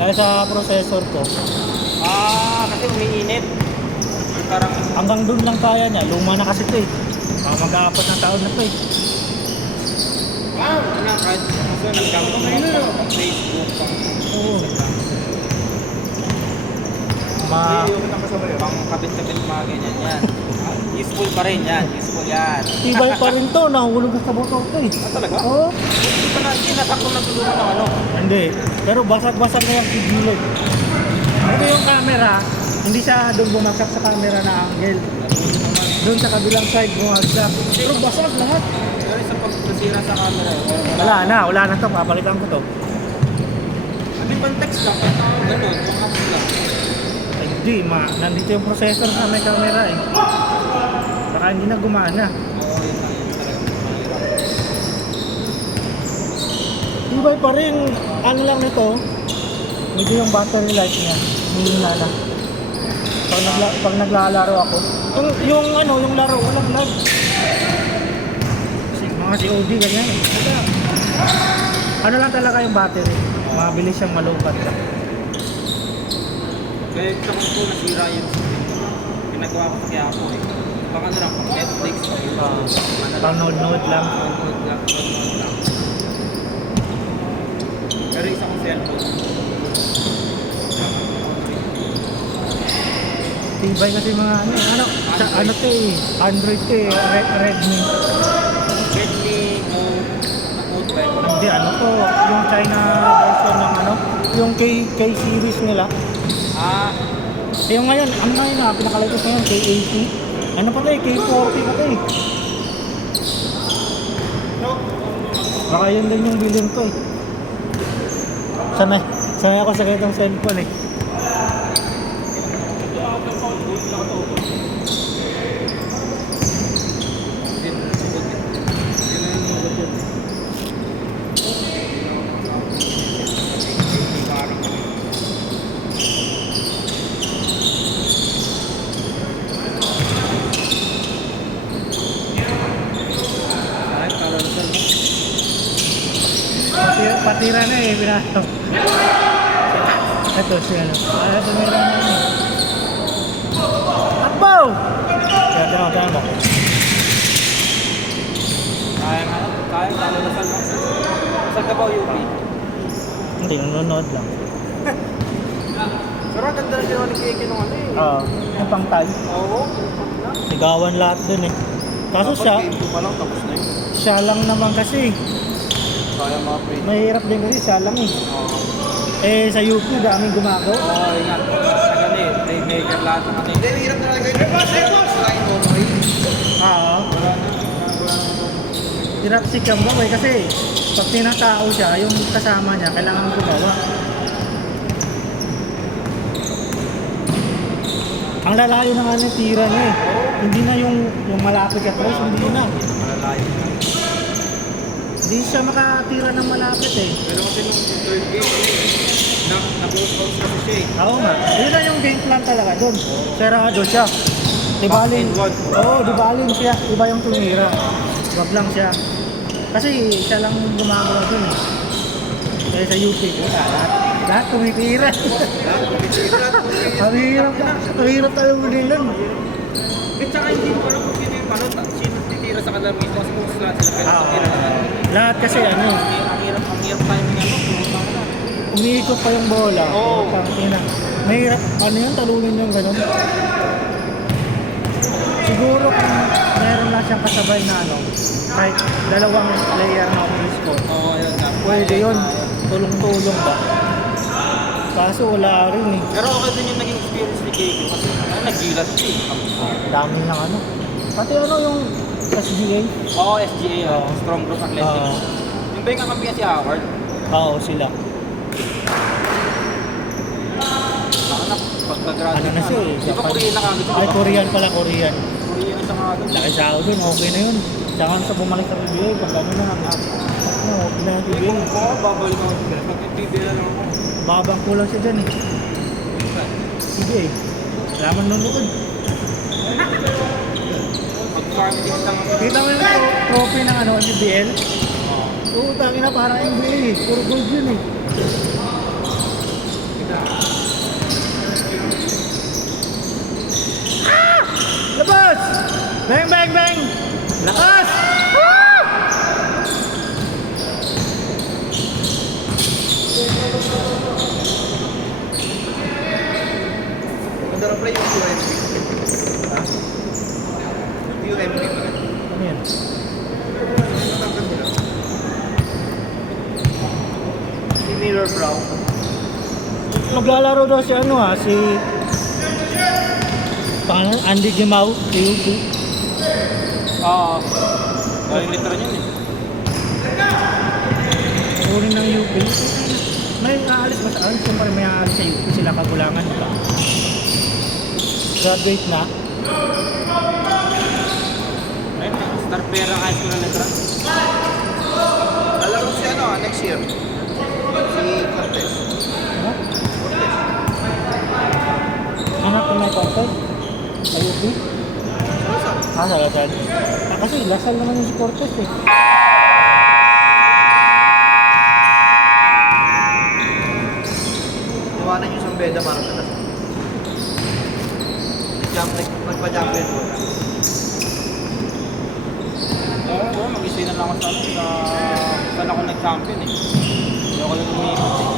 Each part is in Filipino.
Dahil sa processor ko. Kasi umiinit. Parang Hanggang doon lang kaya niya. Luma na kasi ito eh. Mag-aapat na taon na ito eh. wow, kahit gusto naggamit mo pang Facebook, pang Oo. pang kabit-kabit mga ganyan yan. Useful pa rin yan, useful yan. Tibay pa rin to. Nahulog na sa botol to eh. Talaga? Oo. Hindi pa na, hindi nasakong nagtulungan ng ano. Hindi. Pero basag-basag na yung gilid. Ito yung camera. Hindi siya doon bumagsak sa camera na angle. Doon sa kabilang side bumagsak. Pero basag lahat. Pero sa pagkasira sa camera, Wala na to. Papalitan ko to. Ano yung text lang? Ganun, yung apps lang. Ay, hindi, nandito yung processor sa may camera eh. Baka hindi na gumana. Oo, yun lang. Yun talaga. Tibay pa rin. Ano lang nito, medyo yung battery life niya. Hihina na. Pag naglalaro ako. Yung laro, walang lag. Mga COD ganyan. Ano lang talaga yung battery. Mabilis siyang malupat. Kaya gusto ko po nasira yung screen. Pinagawa ko kaya ako eh. Pang ano lang, pang Netflix. Pang node lang. Nanonood lang. Pero isa kong cellphone. Tibay kasi mga ano to eh. Android to eh. Redmi. Redmi Note 5. Hindi ano to. Yung China version ng ano. Yung K series nila. Yung ngayon, ang ngayon na, pinakalatest ngayon, K80. Ano pa to eh, K40 pa to eh. Baka yun din yung bilhin ko eh. Sanay ako sa ganitong cellphone eh. Patira na eh, pinatap. Ito siya ano. Tumira na eh. Akbaw! Kaya mo. Kaya kalalasan mo. Saan ka ba UP? Hindi, nanonood lang. Pero ang ganda na ginawa ni Kiki nung ano eh. Oo, yung pangtay. Oo. Sigawan lahat dun eh. Kaso Game 2 pa lang, tapos na yun. siya lang naman kasi. Kaya mga free. Mahirap din kasi siya lang eh. Eh sa UP, daming gumagawa. Oo, ingat. Tagal eh. Playmaker lahat ng ano. Hindi, hirap na lang kayo. Slide on oil. Oo. Wala na. Hirap si Kambaw eh kasi pag tinatao siya, yung kasama niya, kailangan gumawa. Ang lalayo na nga ng tira niya eh. Hindi na yung malapit ka tres, hindi na. Malalayo. Hindi siya makatira ng malapit eh. Pero kasi nung third game, nag-close kasi siya eh. Oo nga. Yun na yung game plan talaga doon. Serado siya. Dibalin. Oo, dibalin siya. Iba yung tumira. Wag lang siya. Kasi siya lang gumagawa doon eh. Kaya sa UP ko, lahat tumitira. Ang hirap tayo muli nun. At saka hindi ko alam kung sino yung ano, sino titira sa kanila mismo kasi kung sila titira naman. Lahat kasi ano, Ang hirap timing ano, pumunta ka na. umiikot pa yung bola. Oo. Mahirap, ano yun, talunin yung ganun. Siguro kung meron lang siyang kasabay na ano, kahit dalawang player na score. Oo, yun nga. Pwede yun, tulong-tulong ba? Kaso wala rin eh. Pero okay din yung naging experience ni Keiko kasi naggilas siya eh. Dami ng ano. Pati ano yung SGA? Oo, SGA, Oo. Strong Group Athletics. Yung ba yung kakampihan si Howard? Oo, sila. Baka na, pagka-graduate Ano na siya eh. Di ba Korean na kagad? Ay, Korean pala, Korean. Korean na siya kagad. Laki sa ako dun, okay na yun. Tsaka sa bumalik sa PBA, pag ano na, okay na yung Hindi PBA. ko babalik ako sa pag PBA na lang ako. Babang kulang siya dyan eh. PBA. Wala man nanonood. Pag-farming lang ako. Kita mo yung trophy ng ano, PBL? Oo, tangin na parang NBA eh. Puro gold yun eh. Bang, bang, bang! Lakas! Ah! Maganda pala yung UMP. Ha? UMP pa rin. Ano yan? Matangkad nila. Si Mirror Brown. Maglalaro daw si ano ha, si... Pangalan? Andy Gimao, si UP. Oo. Galing literan yun eh. Kunin ng UP. May aalis ba sa alis? Siyempre may aalis sa UP sila kagulangan. Diba? Graduate na. Ayun na, Star Pera High School na literan. Lalaro si ano, next year. Si Cortez. Ano? Anak ko may Cortez? Sa UP? Ah, sa Lasal. Ah, kasi Lasal naman yung si Cortez eh. Iwanan yung Sambeda para sa Lasal. Nagpa-champion ko. Oo, mag-isay na lang ako sa ano, saan ako nag-champion eh. Hindi ako lang umiikot eh.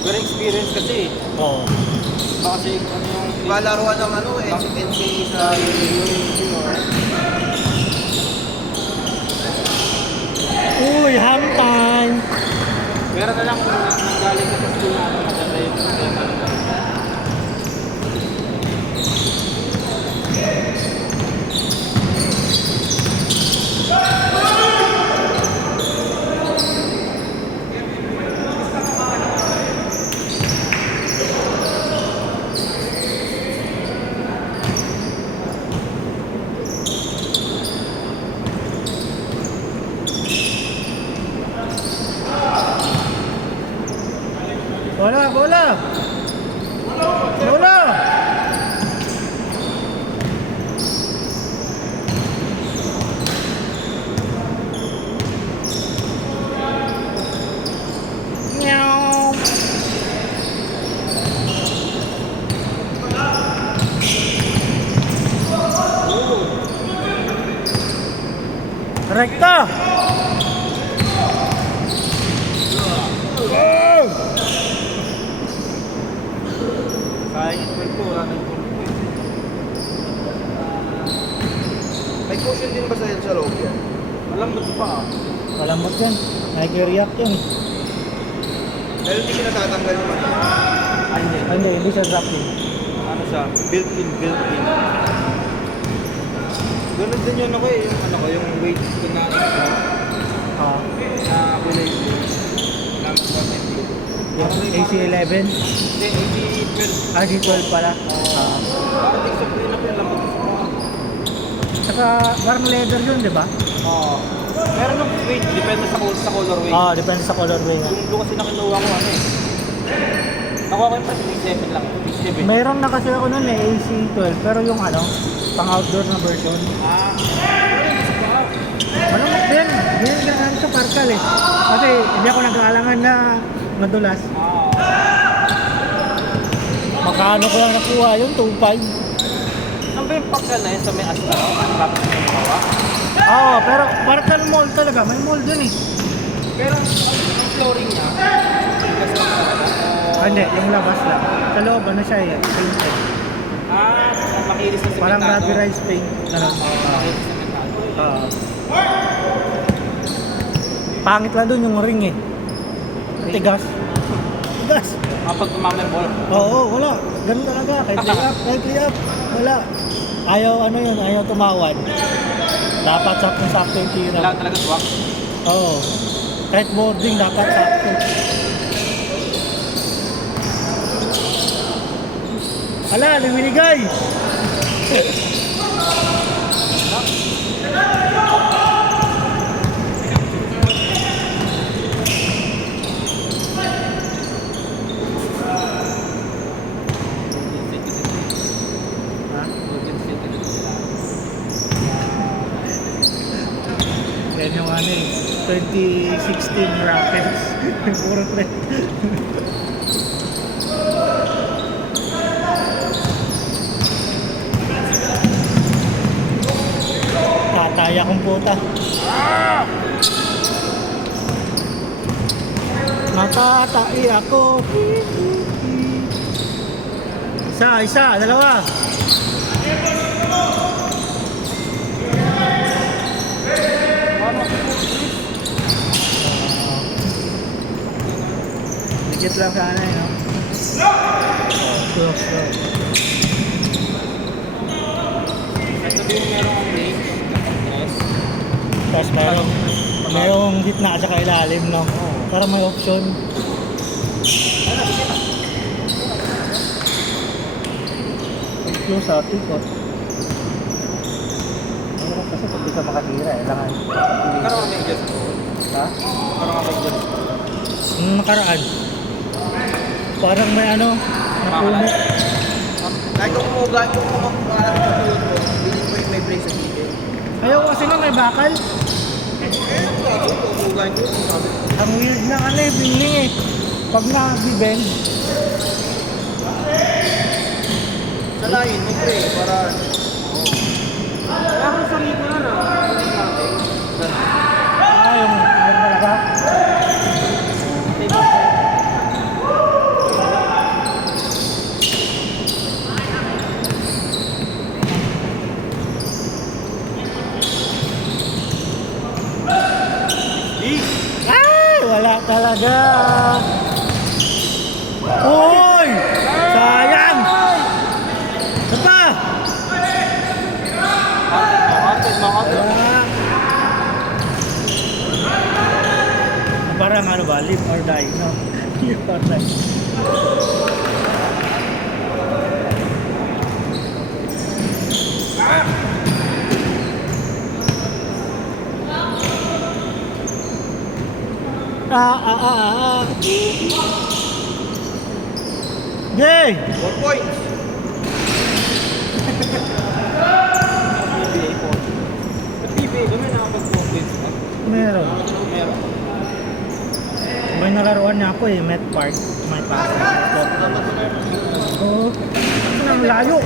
Pero experience kasi eh. Oo. Baka kasi ano yung... Palaruan ng ano, NC sa Uy, ham time! Meron na lang kung nanggaling ka sa school na ano, maganda yung problema. Bola, bola! Bola! Meow. Rekta! Sayang yung 12 ko, wala nang goal ko eh. May cushion din ba sa loob yan? Malambot pa ah. Malambot yan. Nag-react yan. Pero hindi kinatatanggal naman. Ay, Hindi siya drop din. Ano siya? Built-in. Ganun din yun ako eh, yung ano ko, yung weight ko na ito, Ah, na kulay blue. Gamit ko na ito. AC11. Hindi, 80-12. Ah, G12 pala. Parang tig sobrang na pinalambot ko. Saka parang leather yun, di ba? Oo. Pero nung weight, depende sa colorway. Ah, depende sa colorway nga. Yung blue kasi na kinuha ko ano eh. Nakuha ko yung price, 7 lang. 7. Mayroon na kasi ako nun eh, AC12. Pero yung ano, pang-outdoor na version. Ah. Malambot din. Ganyan ganyan sa Parkal eh. Kasi hindi ako nag-aalangan na madulas. Magkano ko lang nakuha yun? 2.5. Saan ba yung Parkal na yun sa may Asta? Tapos may makawa? Oo, pero Parkal Mall talaga. May mall dun eh. Pero ang flooring niya, tigas lang talaga. Ah, hindi, yung labas lang. Sa loob, ano siya eh, painted. Ah, makinis na sementado. Parang rubberized paint. Ano? Makinis na sementado. Pangit lang dun yung ring eh. Tigas. Tigas. Kapag tumama yung ball. Oo, wala. Ganun talaga. Kahit lay up. Wala. Ayaw, ano yun, ayaw tumawad. Dapat sakto yung tira. Kailangan talaga swak. Oo. Kahit boarding, dapat sakto. Ala, luminigay! Ha? Yan yung ano eh, 2016 Rockets. Puro pre. Naya kong puta. Matatai ako. Isa, dalawa. Legit lang sana eh, no? Slow. Ito din meron ang range. Yes. Tapos merong gitna at saka ilalim, no? Para may option. Close sa tikot. Ano kasi pag di ka makatira, kailangan. Karoon may adjust. Ha? Karoon may adjust. Nung nakaraan. Parang may ano, napuno. Kahit kung kumuga, kung kumakuha natin sa tulog mo, hindi mo yung may brace sa gilid. Ayaw kasi nga may bakal. Kung kumuga nyo, sabi ko. Ang weird na ano eh, bingling eh. Pag na-bend, Salayin mo pre, para... Kaya kung sarili ko na na. yung talaga. Ay, wala talaga. Uy! Sayang! Ano pa? Makapit. Wala. Parang ano ba, live or die, no? Live or die. Yay! 4 points. PBA po. Sa PBA, doon may nakapag-focus. Meron. Meron. May nalaruan niya ako eh, Met Park. May pasok. Oo. Ano nang layo?